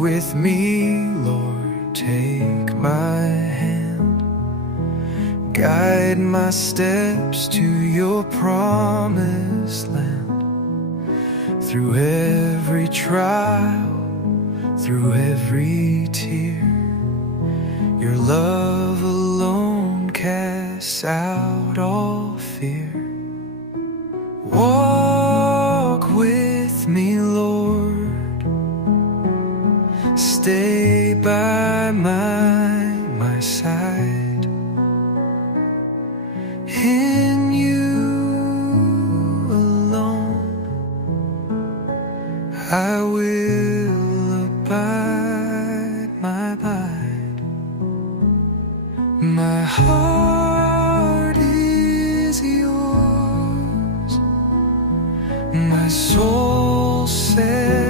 with me, Lord, take my hand. Guide my steps to your promised land. Through every trial, through every tear, your love alone casts out all fear. Walk with me, Lord, stay by my side. In you alone I will abide, my abide. My heart is yours, my soul says